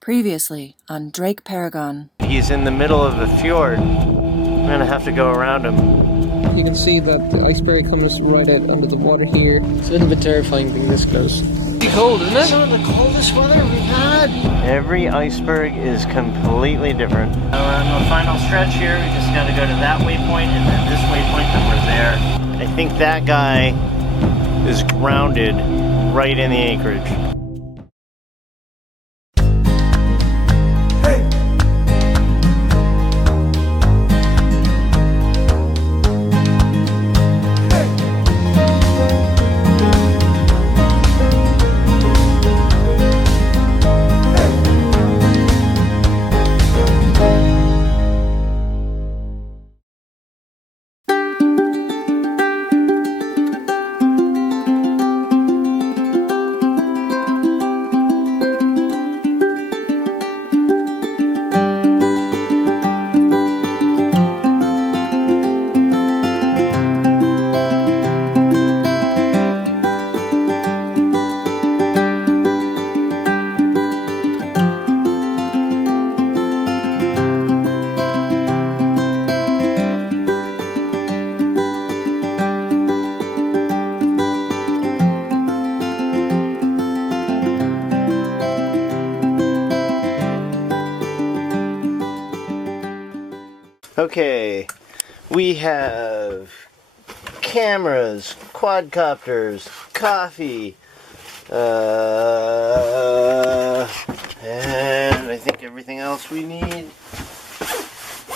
Previously on DrakeParagon. He's in the middle of the fjord. I'm gonna have to go around him. You can see that the iceberg comes right out under the water here. It's a little bit terrifying being this close. It's cold, isn't it? Some of the coldest weather we've had. Every iceberg is completely different. We're on the final stretch here. We just gotta go to that waypoint and then this waypoint, and we're there. I think that guy is grounded right in the anchorage. Okay, we have cameras, quadcopters, coffee, and I think everything else we need.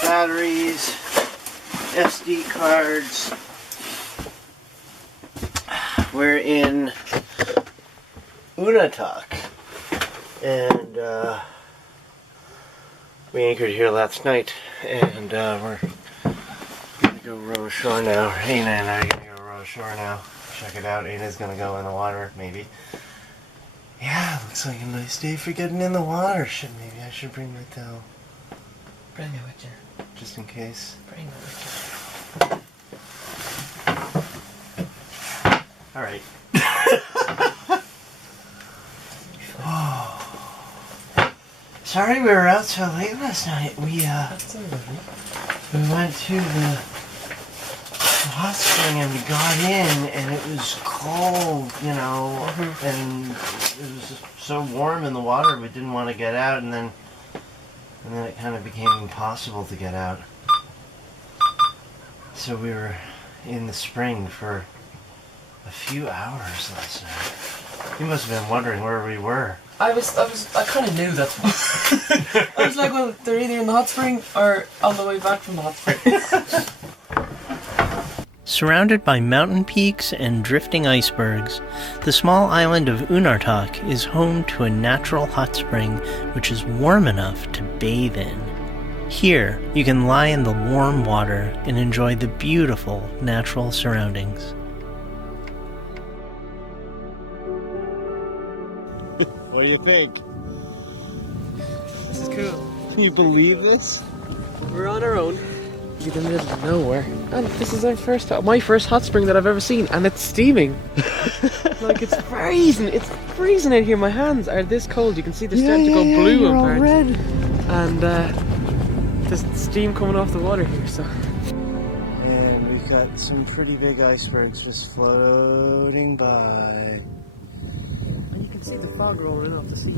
Batteries, SD cards. We're in Nunatak, and we anchored here last night, and we're gonna go row ashore now. Aina and I are gonna go row ashore now. Check it out. Aina's gonna go in the water, maybe. Yeah, looks like a nice day for getting in the water. Maybe I should bring my towel. Bring it with you. Just in case. Bring it with you. Alright. Sorry we were out so late last night. We went to the hot spring and we got in and it was cold, you know, and it was just so warm in the water we didn't want to get out, and then it kind of became impossible to get out. So we were in the spring for a few hours last night. You must have been wondering where we were. I kind of knew that. I was like, well, they're either in the hot spring or on the way back from the hot spring. Surrounded by mountain peaks and drifting icebergs, the small island of Nunatak is home to a natural hot spring which is warm enough to bathe in. Here, you can lie in the warm water and enjoy the beautiful natural surroundings. What do you think? This is cool. Can you believe this? We're on our own. In the middle of nowhere. And this is my first hot spring that I've ever seen, and it's steaming. Like, it's freezing. It's freezing out here. My hands are this cold. You can see they're starting to go blue in parts. Red. And there's steam coming off the water here, so. And we've got some pretty big icebergs just floating by. And you can see the fog rolling off the sea.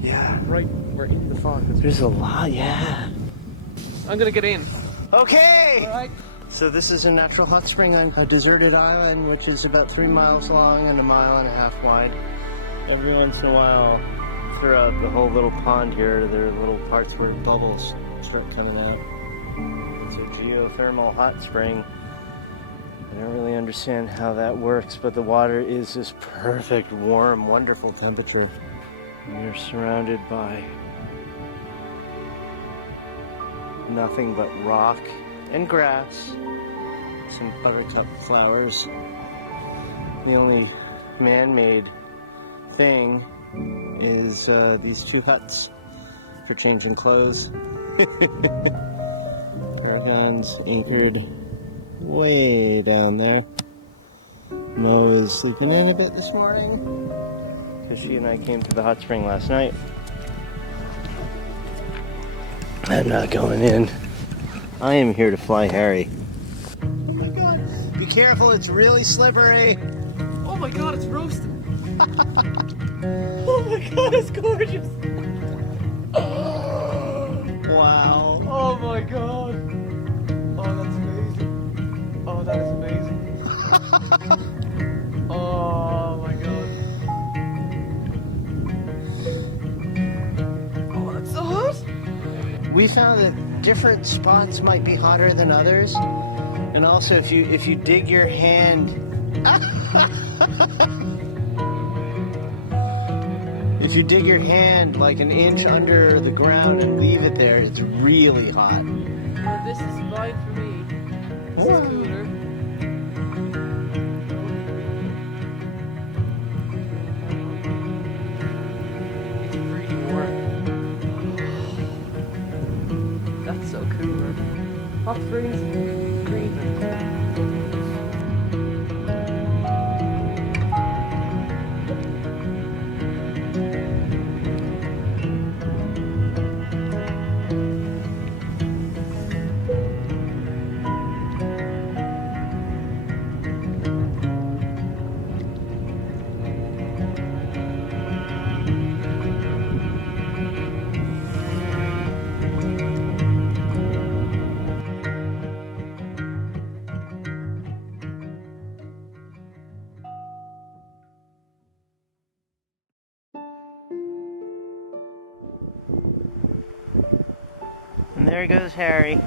Yeah. Right, we're in the fog. There's a lot, yeah. I'm gonna get in. Okay! Alright. So this is a natural hot spring on a deserted island, which is about 3 miles long and 1.5 miles wide. Every once in a while, throughout the whole little pond here, there are little parts where bubbles start coming out. It's a geothermal hot spring. I don't really understand how that works, but the water is this perfect, warm, wonderful temperature. And you're surrounded by nothing but rock and grass, some buttercup flowers. The only man-made thing is these 2 huts for changing clothes. Paragon's anchored way down there. Mo is sleeping in a bit this morning because she and I came to the hot spring last night. I'm not going in. I am here to fly Harry. Oh my god. Be careful, it's really slippery. Oh my god, it's roasted. Oh my god, it's gorgeous. Wow. Oh my god. Oh, that's amazing. Oh, that is amazing. Oh my god. Oh, that's so hot. We found that different spots might be hotter than others. And also if you dig your hand if you dig your hand like an inch under the ground and leave it there, it's really hot. Well, this is fine for me. This is cooler. It's really warm. That's so cooler. Hot springs, Greenland. And there goes Harry.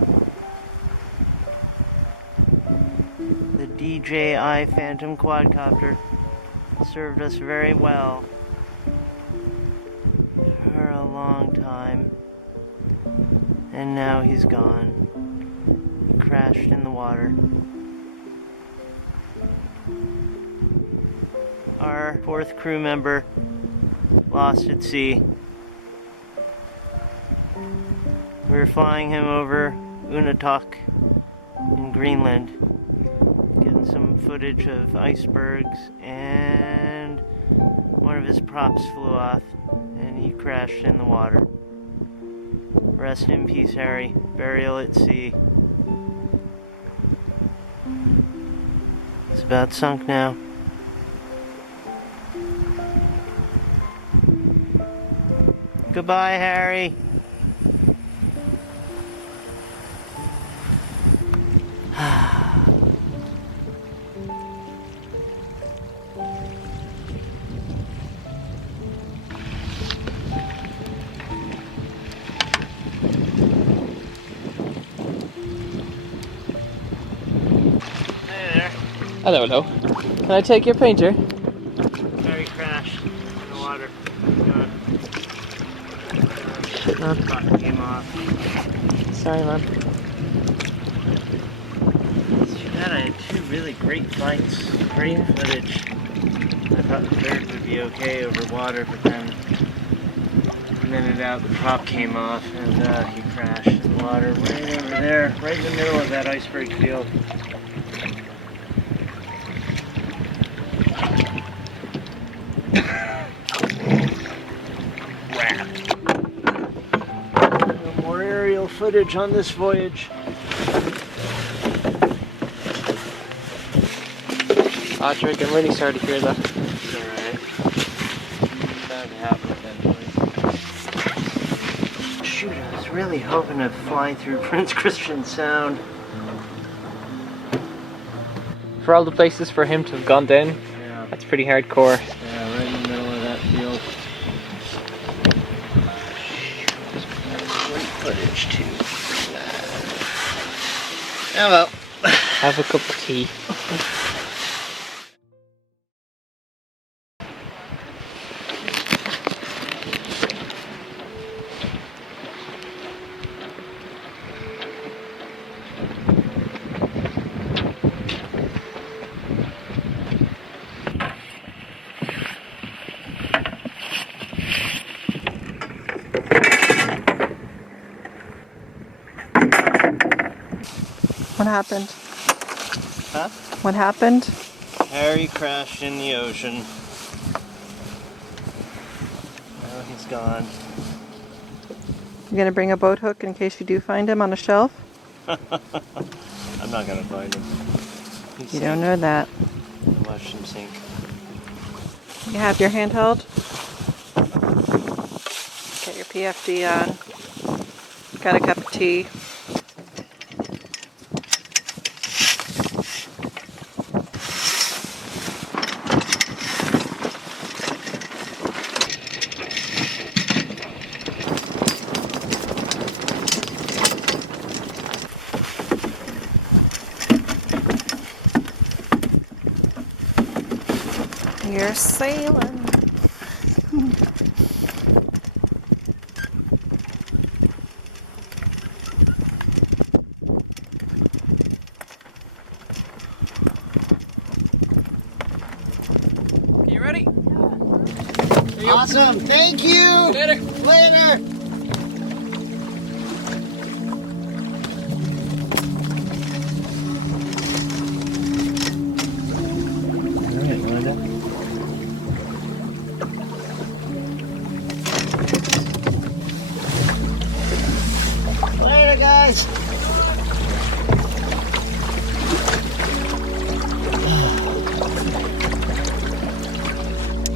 The DJI Phantom quadcopter served us very well for a long time. And now he's gone. He crashed in the water. Our fourth crew member lost at sea. We were flying him over Unitok in Greenland, getting some footage of icebergs, and one of his props flew off and he crashed in the water. Rest in peace, Harry. Burial at sea. It's about sunk now. Goodbye, Harry. Hello, hello. Can I take your painter? Harry crashed in the water. Gone. Prop came off. Sorry, man. It's too bad I had two really great flights. Great footage. I thought the third would be okay over water, but then a minute out the prop came off and he crashed in the water right over there, right in the middle of that iceberg field. No more aerial footage on this voyage. Ah, Drake, I'm really sorry to hear that. It's alright. Bound to happen eventually. Shoot, I was really hoping to fly through Prince Christian Sound. For all the places for him to have gone down, Yeah. that's pretty hardcore. Yeah, right in the middle of that field. Great footage too. Oh well. Have a cup of tea. What happened? Huh? What happened? Harry crashed in the ocean. Now he's gone. You gonna bring a boat hook in case you do find him on a shelf? I'm not gonna find him. You don't know that. I watched him sink. You have your handheld? Get your PFD on. Got a cup of tea. You're sailing. You ready? Awesome! Thank you! Later. Later! Alright, Linda. Later, guys!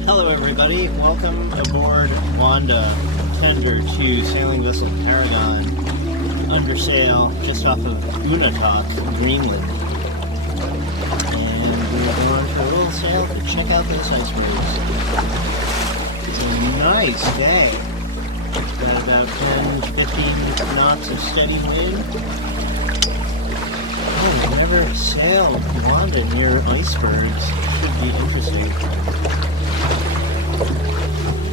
Hello, everybody. Welcome aboard Wanda, tender to sailing vessel Paragon, under sail just off of Unatak, Greenland. And we're going for a little sail to check out those icebergs. It's a nice day. Got about 10-15 knots of steady wind. Oh, we've never sailed Wanda near icebergs. Should be interesting.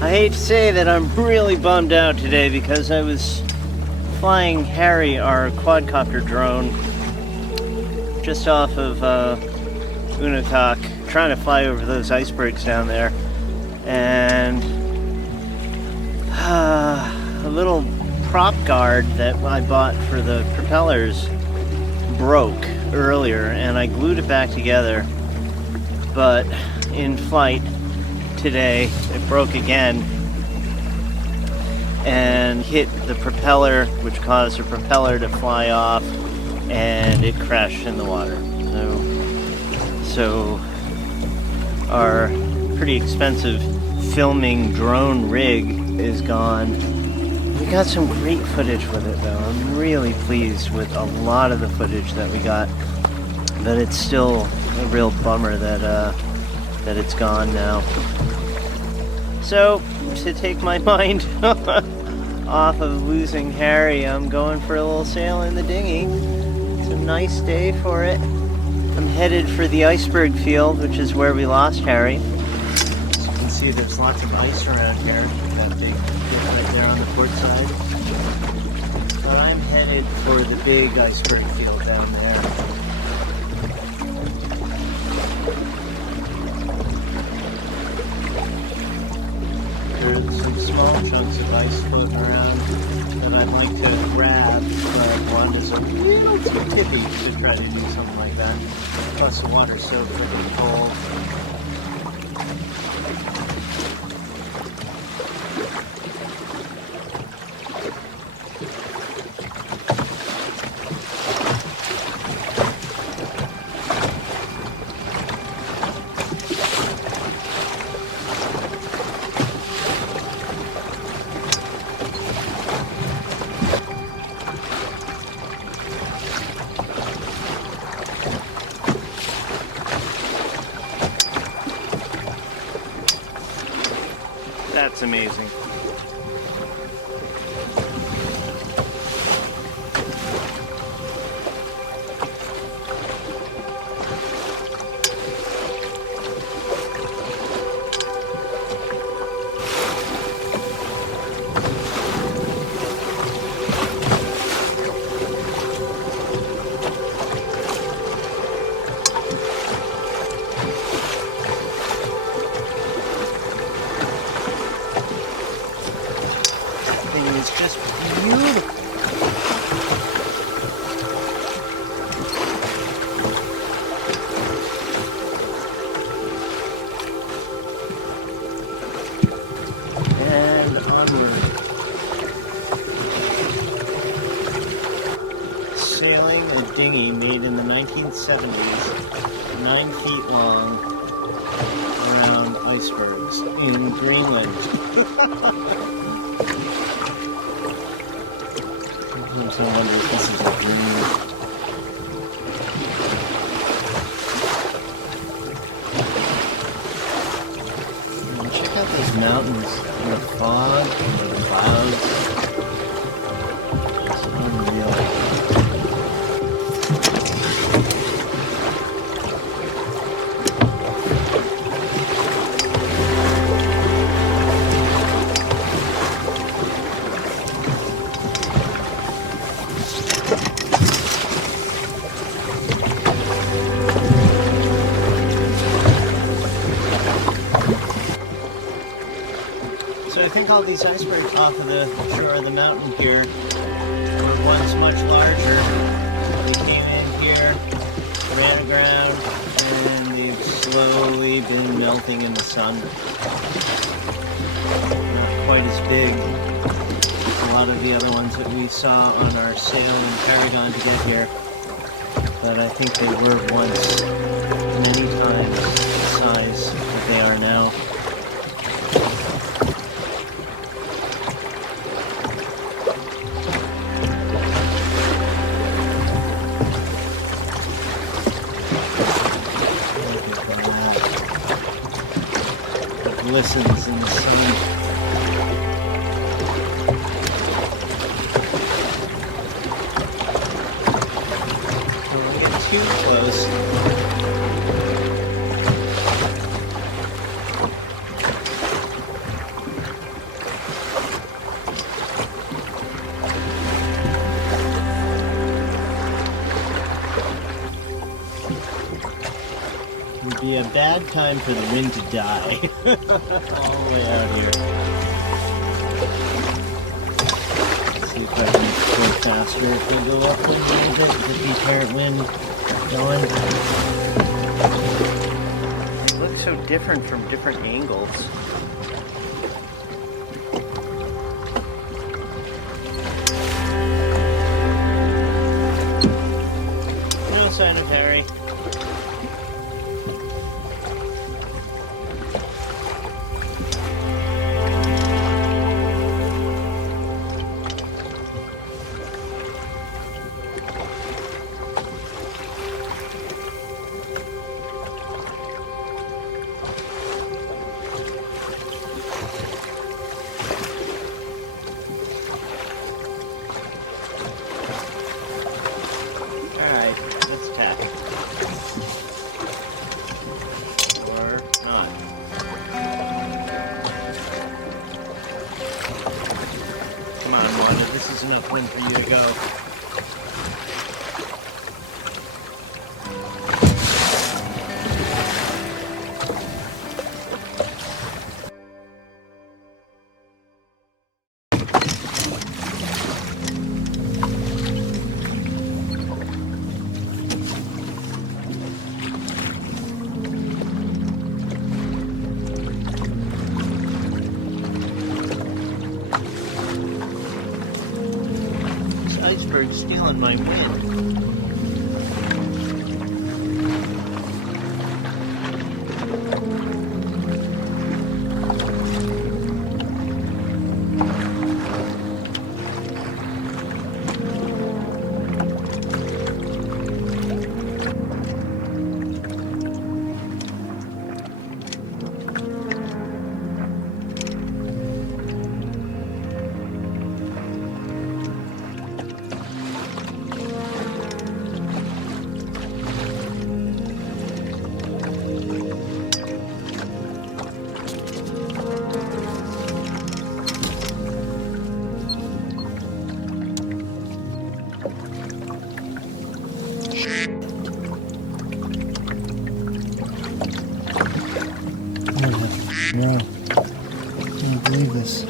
I hate to say that I'm really bummed out today because I was flying Harry, our quadcopter drone, just off of Unatak, trying to fly over those icebergs down there, and a little prop guard that I bought for the propellers broke earlier, and I glued it back together, but in flight today it broke again and hit the propeller, which caused the propeller to fly off, and it crashed in the water. So our pretty expensive filming drone rig is gone. We got some great footage with it though. I'm really pleased with a lot of the footage that we got, but it's still a real bummer that it's gone now. So, to take my mind off of losing Harry, I'm going for a little sail in the dinghy. It's a nice day for it. I'm headed for the iceberg field, which is where we lost Harry. As you can see, there's lots of ice around here. That big dip right there on the port side. But I'm headed for the big iceberg field down there. There's some small chunks of ice floating around that I'd like to grab, but Wanda's a little too tippy to try to do something like that. Plus the water's so freaking cold. That's amazing. It's just beautiful. And onward. dinghy made in the 1970s, 9 feet long, around icebergs in Greenland. Sometimes I wonder if this is a dream. Check out these mountains and the fog and the clouds. It's unreal. So I think all these icebergs off of the shore of the mountain here were once much larger. They came in here, ran aground, and they've slowly been melting in the sun. Not quite as big as a lot of the other ones that we saw on our sail in Paragon to get here. But I think they were once many times the size that they are now. Glistens in the sun. Don't get too close. It would be a bad time for the wind to die. All the way out here. Let's see if I can go faster if we go up a little bit with the current wind going. It looks so different from different angles. No sign of Harry. This is enough wind for you to go. Iceberg stealing my wind. Wow. Can't believe this.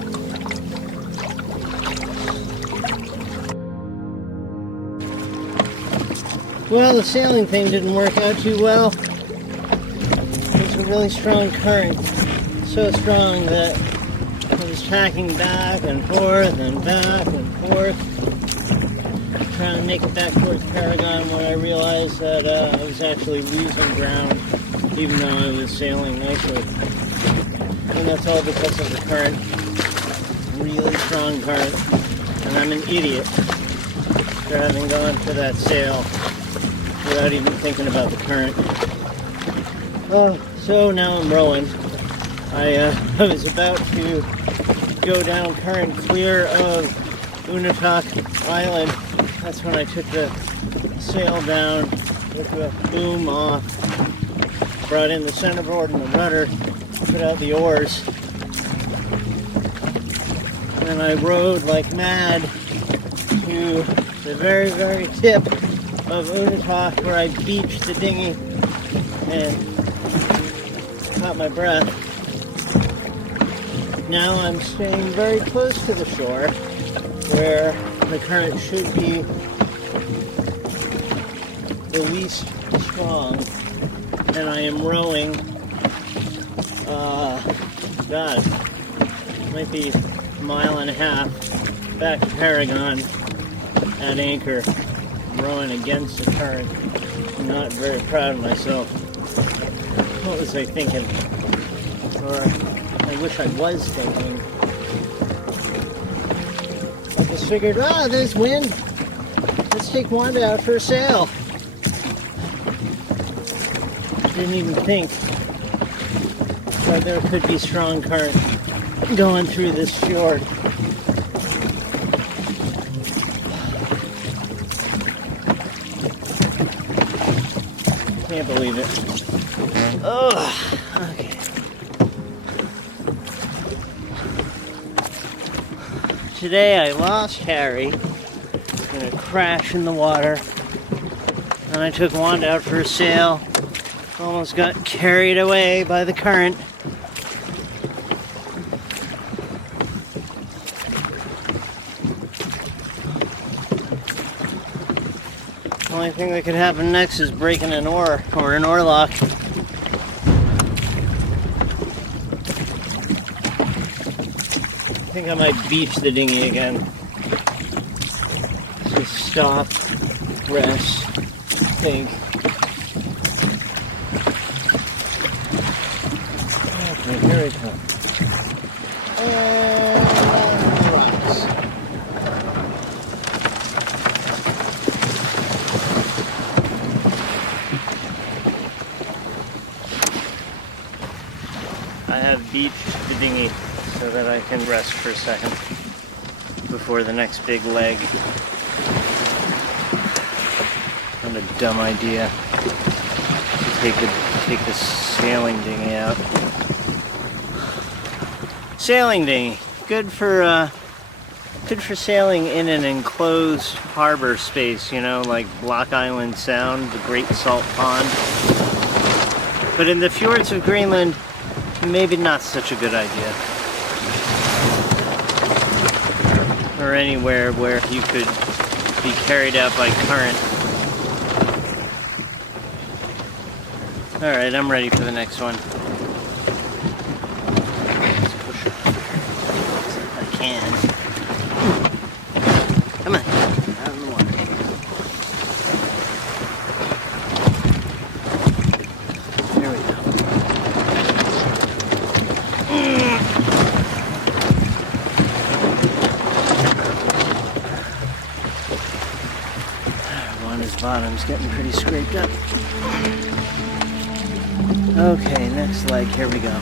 Well, the sailing thing didn't work out too well. There's a really strong current. So strong that I was tacking back and forth and back and forth. trying to make it back towards Paragon when I realized that I was actually losing ground, even though I was sailing nicely. And that's all because of the current. Really strong current. And I'm an idiot for having gone for that sail without even thinking about the current. So now I'm rowing. I was about to go down current clear of Unitok Island. That's when I took the sail down with the boom off, brought in the centerboard and the rudder, put out the oars, and I rowed like mad to the very, very tip of Unitok where I beached the dinghy and caught my breath. Now I'm staying very close to the shore where the current should be the least strong, and I am rowing, God, might be a mile and a half back to Paragon at anchor. I'm rowing against the current. I'm not very proud of myself. What was I thinking? Or I wish I was thinking. I just figured, there's wind. Let's take Wanda out for a sail. Didn't even think that there could be strong current going through this fjord. Can't believe it. Oh, okay. Today I lost Harry in a crash in the water, and I took Wanda out for a sail. Almost got carried away by the current. The only thing that could happen next is breaking an oar or an oarlock. I think I might beach the dinghy again. Just stop, rest, think. Okay, here we go. And relax. I have beached the dinghy so that I can rest for a second before the next big leg. What a dumb idea to take the sailing dinghy out. Sailing dinghy, good for sailing in an enclosed harbor space, you know, like Block Island Sound, the Great Salt Pond. But in the fjords of Greenland, maybe not such a good idea. Or anywhere where you could be carried out by current. Alright, I'm ready for the next one. Let's push it if I can. Come on, out in the water. There we go. Wanda's bottom's getting pretty scraped up. Okay, next leg, here we go.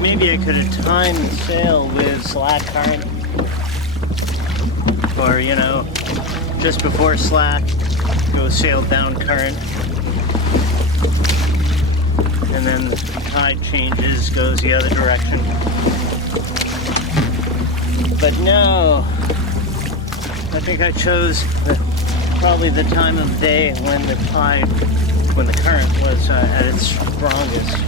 Maybe I could have timed the sail with slack current. Or, you know, just before slack, go sail down current. And then the tide changes, goes the other direction. But no, I think I chose the probably the time of day when the current was at its strongest.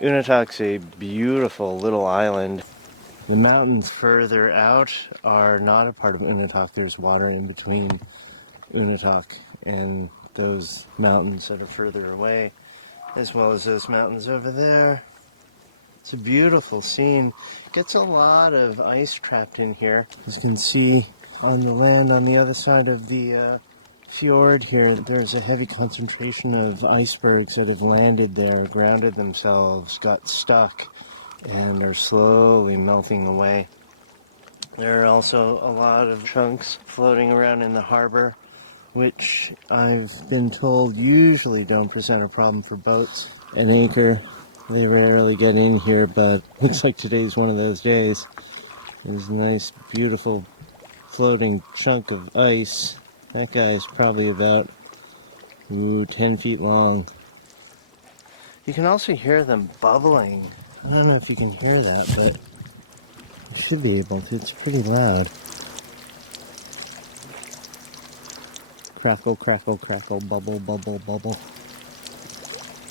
Unataq's a beautiful little island. The mountains further out are not a part of Unataq. There's water in between Unataq and those mountains that are further away, as well as those mountains over there. It's a beautiful scene. Gets a lot of ice trapped in here. As you can see on the land on the other side of the fjord here, there's a heavy concentration of icebergs that have landed there, grounded themselves, got stuck, and are slowly melting away. There are also a lot of chunks floating around in the harbor, which I've been told usually don't present a problem for boats. An anchor, they rarely get in here, but looks like today's one of those days. There's a nice, beautiful floating chunk of ice. That guy's probably about 10 feet long. You can also hear them bubbling. I don't know if you can hear that, but you should be able to. It's pretty loud. Crackle, crackle, crackle, bubble, bubble, bubble.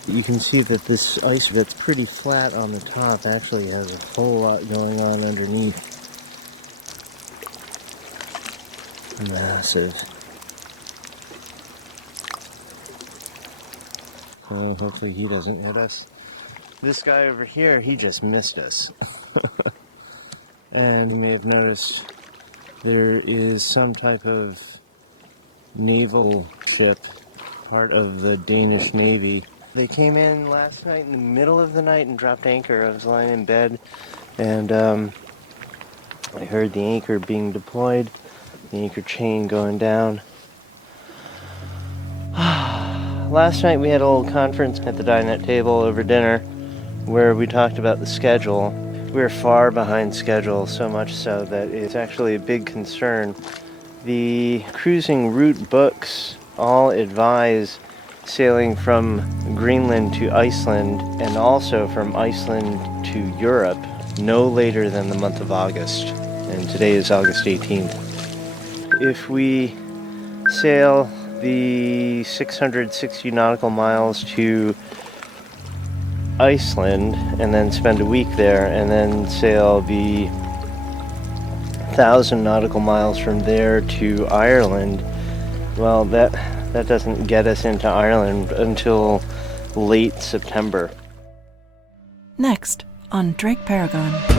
You can see that this ice that's pretty flat on the top actually has a whole lot going on underneath. Massive. So hopefully he doesn't hit us. This guy over here, he just missed us. And you may have noticed there is some type of naval ship, part of the Danish Navy. They came in last night in the middle of the night and dropped anchor. I was lying in bed and I heard the anchor being deployed, the anchor chain going down. Last night we had a little conference at the dinette table over dinner where we talked about the schedule. We're far behind schedule, so much so that it's actually a big concern. The cruising route books all advise sailing from Greenland to Iceland and also from Iceland to Europe no later than the month of August. And today is August 18th. If we sail the 660 nautical miles to Iceland and then spend a week there and then sail the 1,000 nautical miles from there to Ireland, well, that doesn't get us into Ireland until late September. Next on DrakeParagon.